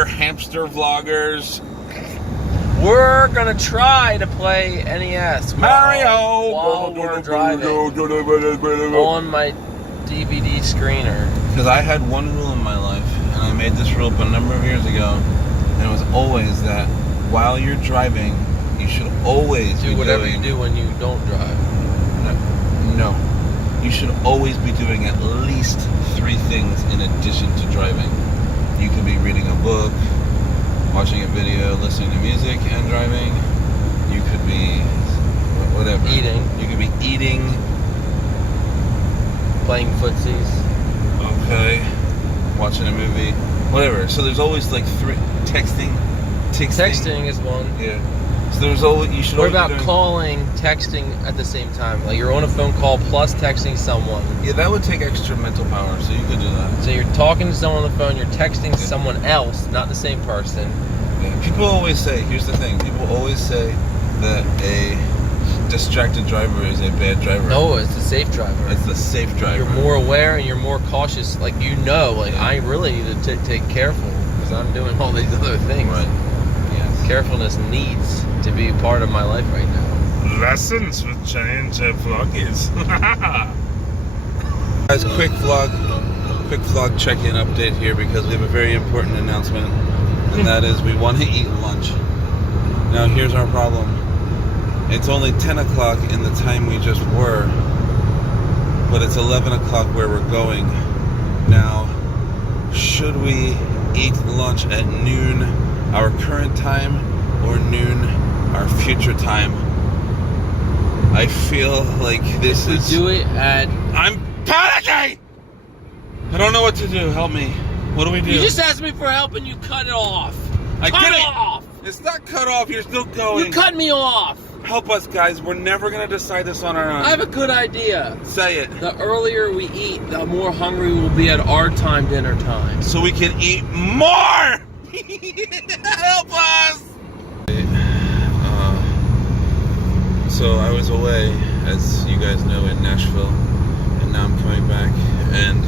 vlogger, hamster vloggers. We're gonna try to play NES Mario while we're driving on my DVD screener. Because I had one rule in my life, and I made this rule up a number of years ago, and it was always that while you're driving, you should always do whatever you do when you don't drive. No. You should always be doing at least 3 things in addition to driving. You could be reading a book, watching a video, listening to music, and driving. You could be whatever. Eating. You could be eating. Playing footsies. Okay. Watching a movie. Whatever. So there's always like 3. Texting. Texting is one. Yeah. So there's always, you should What always about be doing, calling, texting at the same time? Like you're on a phone call plus texting someone. Yeah, that would take extra mental power, so you could do that. So you're talking to someone on the phone, you're texting someone else, not the same person. Yeah. People always say, here's the thing, people always say that a distracted driver is a bad driver. No, it's a safe driver. It's the safe driver. You're more aware and you're more cautious. Like I really need to take careful because I'm doing all these other things. Right. Yes. Carefulness needs to be part of my life right now. Lessons with giant vloggies. Guys, quick vlog check-in update here because we have a very important announcement, and that is we want to eat lunch. Now here's our problem. It's only 10 o'clock in the time we just were, but it's 11 o'clock where we're going. Now, should we eat lunch at noon, our current time, or noon, our future time? I feel like this is... We do it at... I'm panicking! I don't know what to do. Help me. What do we do? You just asked me for help and you cut it off. I cut get it it off! It's not cut off. You're still going. You cut me off! Help us, guys. We're never going to decide this on our own. I have a good idea. Say it. The earlier we eat, the more hungry we'll be at our time, dinner time. So we can eat more! Help us! So I was away, as you guys know, in Nashville, and now I'm coming back, and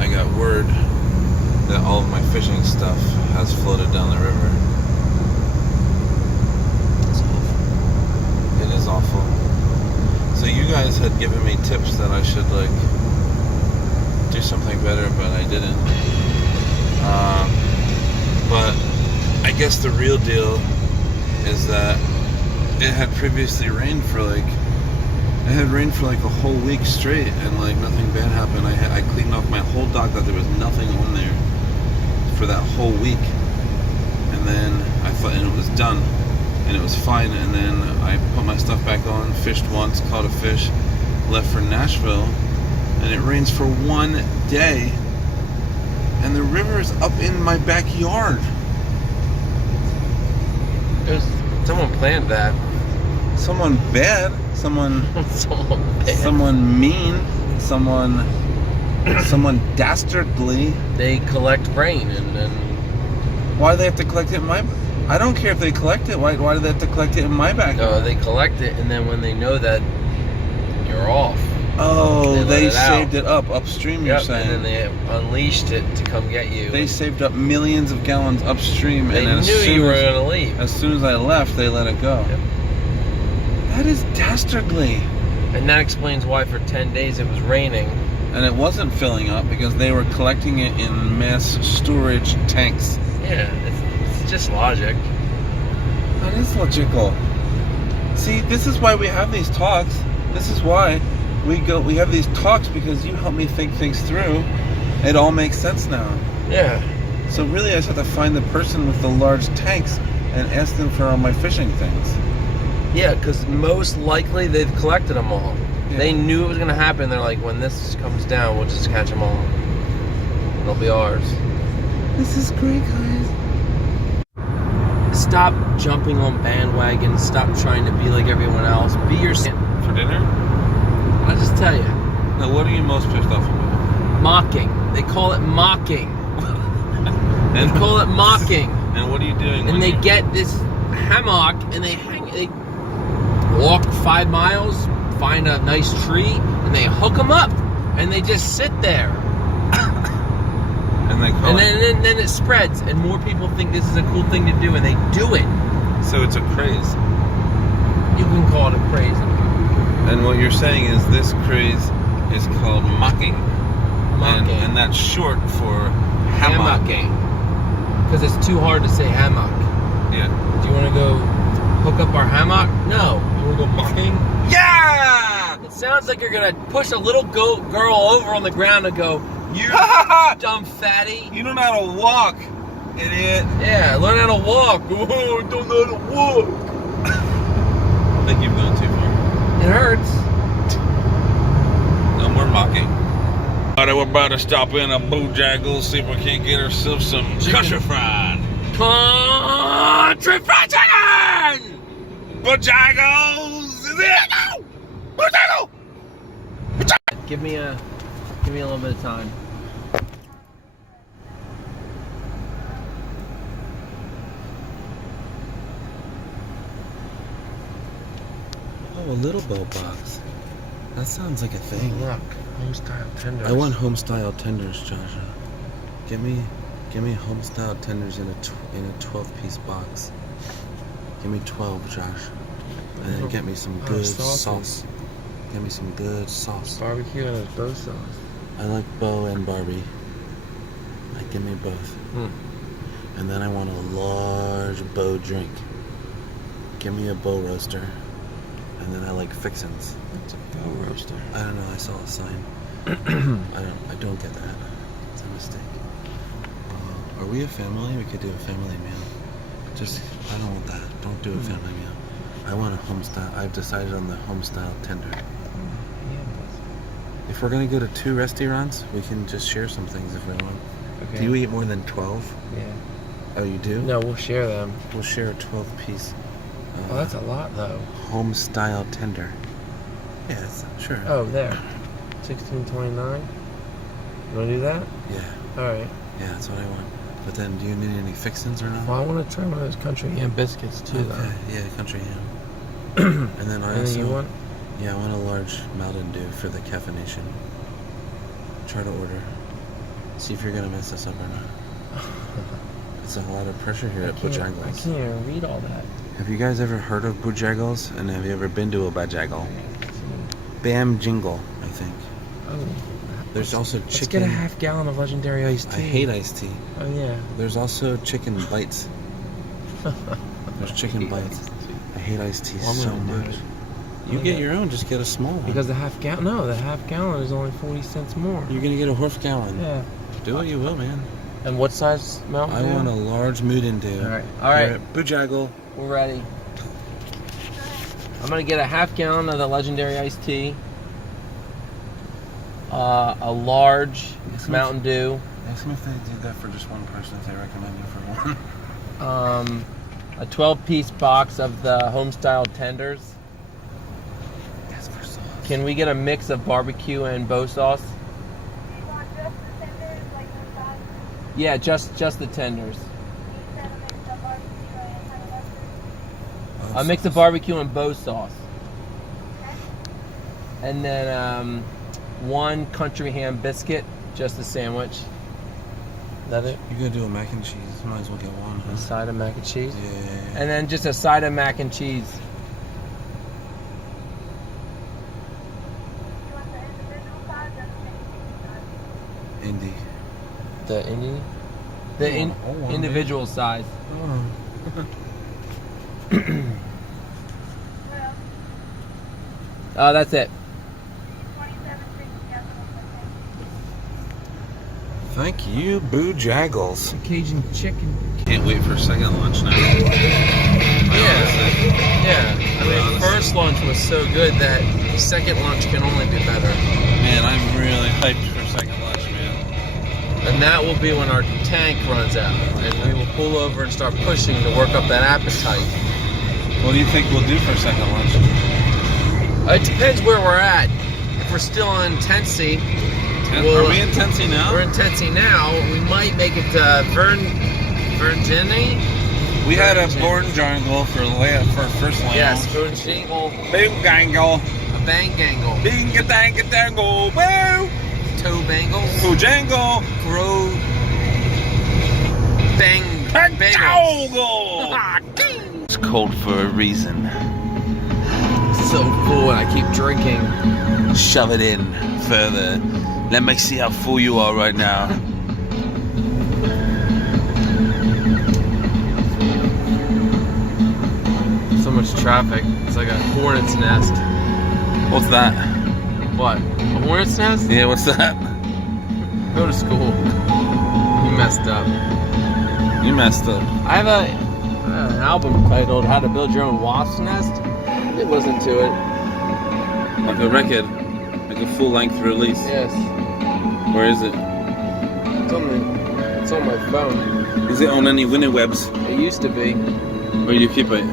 I got word that all of my fishing stuff has floated down the river. It's awful. It is awful. So you guys had given me tips that I should, like, do something better, but I didn't. But I guess the real deal is that it had previously rained for like a whole week straight, and like nothing bad happened. I cleaned off my whole dock that there was nothing on there for that whole week, and then I thought, and it was done, and it was fine. And then I put my stuff back on, fished once, caught a fish, left for Nashville, and it rains for 1 day, and the river is up in my backyard. Someone planned that. Someone bad, someone bad. Someone mean, someone dastardly. They collect rain and then... Why do they have to collect it in my... I don't care if they collect it. Why do they have to collect it in my backyard? No, they collect it, and then when they know that you're off... Oh, they saved it up upstream, you're saying? And then they unleashed it to come get you. They saved up millions of gallons upstream, They and knew you were going to leave. As soon as I left, they let it go. Yep. That is dastardly. And that explains why for 10 days it was raining. And it wasn't filling up because they were collecting it in mass storage tanks. Yeah, it's just logic. That is logical. See, this is why we have these talks. This is why we have these talks, because you help me think things through. It all makes sense now. Yeah. So really I just have to find the person with the large tanks and ask them for all my fishing things. Yeah, because most likely they've collected them all. Yeah. They knew it was going to happen. They're like, when this comes down, we'll just catch them all. They'll be ours. This is great, guys. Stop jumping on bandwagons. Stop trying to be like everyone else. Be yourself. For dinner? I'll just tell you. Now, what are you most pissed off about? Mocking. They call it mocking. They call it mocking. And what are you doing? And they get this hammock and they walk 5 miles, find a nice tree, and they hook them up, and they just sit there. And they call then it spreads, and more people think this is a cool thing to do, and they do it. So it's a craze. You can call it a craze. And what you're saying is this craze is called mocking. Mocking. And that's short for hammocking. Because it's too hard to say hammock. Yeah. Do you want to go hook up our hammock? No. You want to go mocking? Yeah! It sounds like you're going to push a little girl over on the ground and go, you dumb fatty. You don't know how to walk, idiot. Yeah, learn how to walk. Oh, I don't know how to walk. I think you've gone too far. It hurts. No more mocking. Alright, we're about to stop in a Bojangles, see if we can't get ourselves some country fried. Country fried chicken! Bojangles! Is it? No! Bojangle! Give me a little bit of time. Oh, a little boat box. That sounds like a thing. Look, home style tenders. I want home style tenders, Joshua. Give me home style tenders in a 12-piece box. Give me 12, Josh. And then get me some good sauce. Get me some good sauce. Barbecue and a bow sauce. I like Bo and Barbie. Like, give me both. And then I want a large Bo drink. Give me a Bo roaster. And then I like fixins. It's a bow roaster. I don't know. I saw a sign. I don't get that. It's a mistake. Are we a family? We could do a family meal. Just, I don't want that. Don't do a family meal. I want a home style. I've decided on the home style tender. If we're gonna go to 2 restaurants, we can just share some things if we want. Okay. Do you eat more than 12? Yeah. Oh, you do? No, we'll share them. We'll share a 12-piece. Oh, that's a lot, though. Home style tender. Yes, sure. Oh, there. $16.29. You wanna do that? Yeah. All right. Yeah, that's what I want. But then, do you need any fixins or not? Well, I want to try one of those country ham biscuits too, Okay. Yeah, country ham. And then I And also. then you want? Yeah, I want a large Mountain Dew for the caffeination. Try to order. See if you're gonna mess this up or not. It's a lot of pressure here at I Bojangles. can't even read all that. Have you guys ever heard of Bojangles? And have you ever been to a Bojangle? Bam Jingle, I think. Oh. There's also Let's chicken. get a half gallon of legendary iced tea. I hate iced tea. Oh yeah. There's also chicken bites. There's chicken bites. I hate iced tea Well, I'm so gonna do much. it. You get your own, just get a small one. Because the half gallon, no, the half gallon is only 40 cents more. You're gonna get a half gallon. Yeah. Do what you will, man. And what size Mountain I Dew? want a large Mountain Dew. All right. All right. Here at Bojangle. We're ready. I'm gonna get a half gallon of the legendary iced tea. A large Mountain Dew. Ask me if they did that for just one person, if they recommend you for one. A 12-piece box of the homestyle tenders. That's for sauce. Can we get a mix of barbecue and bow sauce? You want just the tenders, like no sauce? Yeah, just the tenders. You said a mix of barbecue and honey mustard? A mix of barbecue and bow sauce. Okay. And then one country ham biscuit, just a sandwich. Is that it? You're gonna do a mac and cheese. Might as well get one, A huh? side of mac and cheese. Yeah. And then just a side of mac and cheese. You want the individual size or the chicken size? Indy. The Indian? The individual size. Oh. Well, That's it. 27 chicken casserole. Thank you, Bojaggles. Cajun chicken. Can't wait for second lunch now. Yeah. I mean, first lunch was so good that second lunch can only be better. Man, I'm really hyped for second lunch, man. And that will be when our tank runs out. And we will pull over and start pushing to work up that appetite. What do you think we'll do for second lunch? It depends where we're at. If we're still in Tennessee, Are we in Tennessee now? we're in Tennessee now. We might make it to Virginia. We had a Bojangles for first lounge. Yes, Bojangles, Bojangle. a bang gangle, Bing-a-dang-a-dangle. Boo! toe bangles, Bojangle. grow bang bagels. It's called for a reason. So full, and I keep drinking. Shove it in further. Let me see how full you are right now. So much traffic. It's like a hornet's nest. What's that? What? A hornet's nest? Yeah, what's that? Go to school. You messed up. You messed up. I have an album titled "How to Build Your Own Wasp's Nest." You listen to it. Like a record. Like a full-length release. Yes. Where is it? It's on my phone. Is it on any Winterwebs? It used to be. Where do you keep it?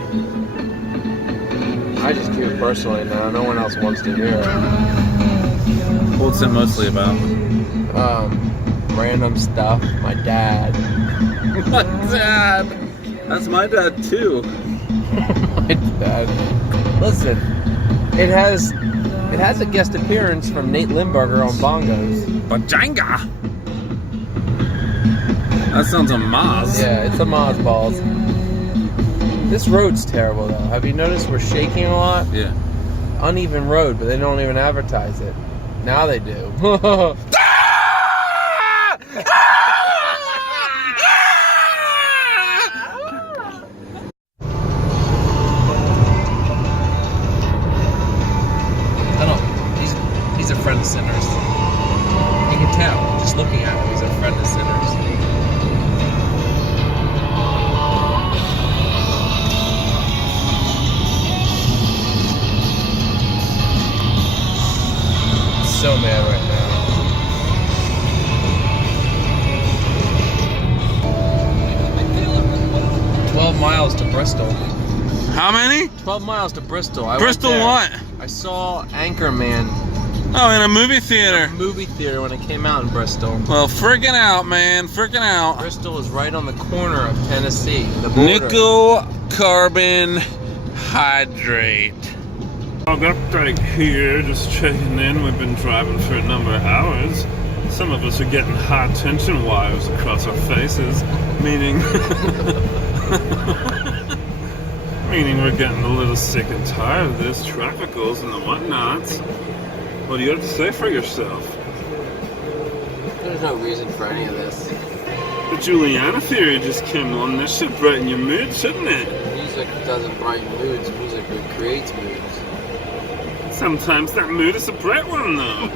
I just keep it personally now. No one else wants to hear it. What's it mostly about? Random stuff. My dad. My dad! That's my dad too. My dad. Listen, it has a guest appearance from Nate Limburger on bongos. Bajanga! That sounds a Maz. Yeah, it's a Moz balls. This road's terrible though. Have you noticed we're shaking a lot? Yeah. Uneven road, but they don't even advertise it. Now they do. 12 miles to Bristol. How many? 12 miles to Bristol. I Bristol went there. what? I saw Anchorman. Oh, in a movie theater. In a movie theater when it came out in Bristol. Well, freaking out, man. Freaking out. Bristol is right on the corner of Tennessee. The border. Nickel carbon hydrate. I've got back here, just checking in. We've been driving for a number of hours. Some of us are getting high tension wires across our faces, meaning meaning we're getting a little sick and tired of this trafficals and the whatnots. What do you have to say for yourself? There's no reason for any of this. The Juliana theory just came on. That should brighten your mood, shouldn't it? Music doesn't brighten moods. Music creates moods. Sometimes that mood is a bright one, though.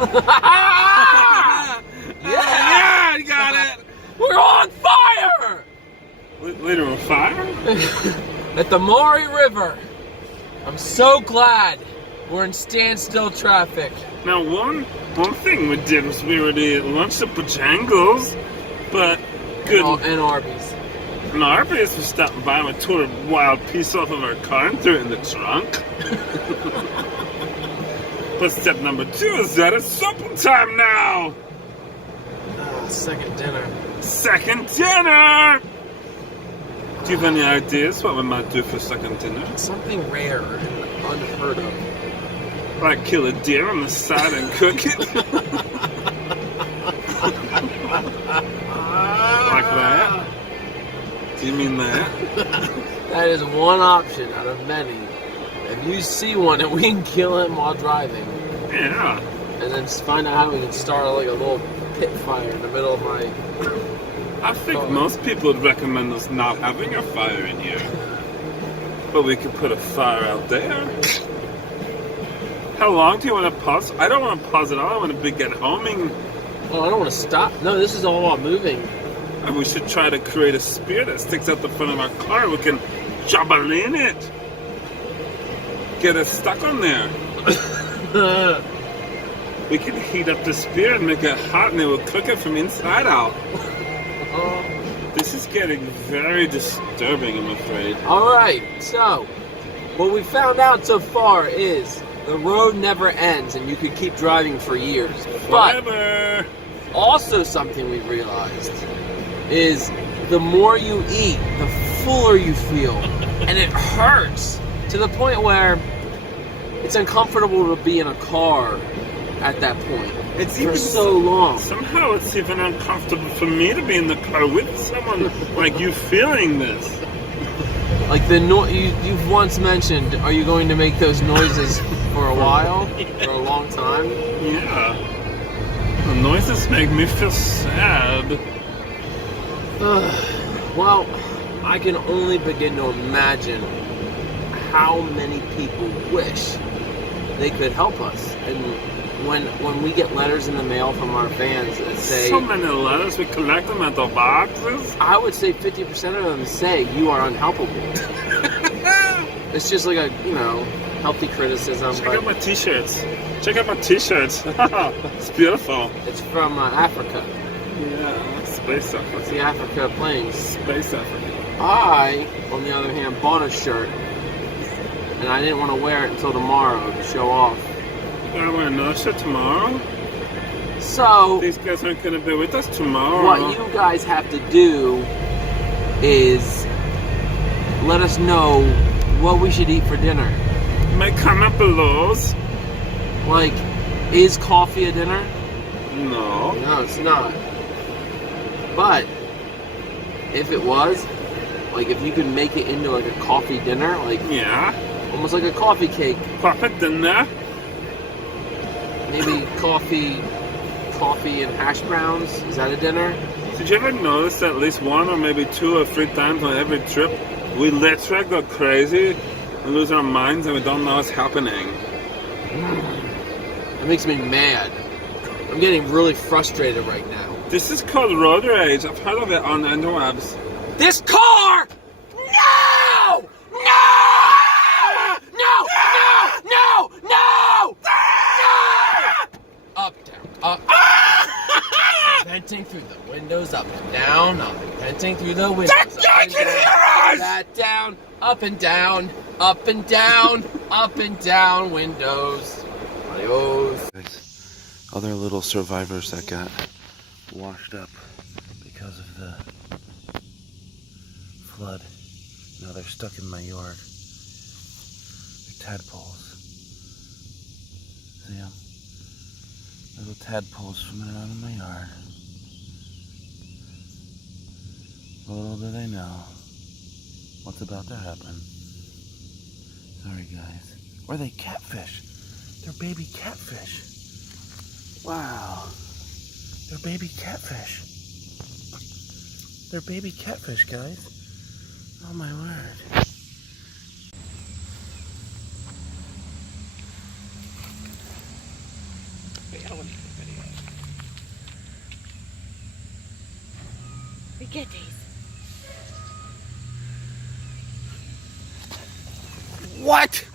Yeah, you got it. We're on fire! Later on fire? At the Maury River. I'm so glad we're in standstill traffic. Now, one thing we did was we already launched up Bojangles, but good. And Arby's. And Arby's was stopping by and we tore a wild piece off of our car and threw it in the trunk. But step number 2 is that it's supper time now. Second dinner. Second dinner! Do you have any ideas what we might do for second dinner? Something rare and unheard of. Like kill a deer on the side and cook it? Like that? Do you mean that? That is one option out of many. If you see one and we can kill him while driving. Yeah. And then find out how we can start like a little pit fire in the middle of my... I think most people would recommend us not having a fire in here. But we could put a fire out there. How long do you want to pause? I don't want to pause at all. I want to get homing. Oh, I don't want to stop. No, this is all about moving. And we should try to create a spear that sticks out the front of our car. We can jabalin it. Get it stuck on there. We can heat up the spear and make it hot and it will cook it from inside out. This is getting very disturbing, I'm afraid. Alright, so what we found out so far is the road never ends and you could keep driving for years. Forever. But also something we've realized is the more you eat, the fuller you feel. And it hurts to the point where it's uncomfortable to be in a car at that point. It's for even so long. Somehow it's even uncomfortable for me to be in the car with someone like you feeling this. Like you've once mentioned, are you going to make those noises for a while? For a long time? Yeah. The noises make me feel sad. Well, I can only begin to imagine how many people wish they could help us. And when we get letters in the mail from our fans that say... So many letters, we collect them at the boxes. I would say 50% of them say you are unhelpable. It's just like a, healthy criticism. Check out my t-shirts. Check out my t-shirts. It's beautiful. It's from Africa. Yeah, Space Africa. It's the Africa planes. Space Africa. I, on the other hand, bought a shirt, and I didn't want to wear it until tomorrow to show off. You gotta wear another shirt tomorrow? So, These guys aren't gonna be with us tomorrow. what you guys have to do is let us know what we should eat for dinner. Make comment below. Like, is coffee a dinner? No. No, it's not. But if it was, like if you could make it into like a coffee dinner, like Yeah. almost like a coffee cake, Coffee dinner. maybe coffee and hash browns. Is that a dinner? Did you ever notice that at least 1 or maybe 2 or 3 times on every trip, we literally go crazy and lose our minds and we don't know what's happening? It makes me mad. I'm getting really frustrated right now. This is called road rage. I've heard of it on the interwebs. This car! No! No! No! No! No! No! Up, down, up. Venting through the windows, up and down, up. Venting through the windows, up and down. That down, up and down, up and down, up and down windows. Adios. Other little survivors that got washed up because of the flood. Now they're stuck in my yard. They're tadpoles. See them? Little tadpoles swimming around in my yard. Little do they know what's about to happen. Sorry guys. Or are they catfish? They're baby catfish. Wow. They're baby catfish. They're baby catfish, guys. Oh my word. Wait, I don't want to take a video. We get these. What?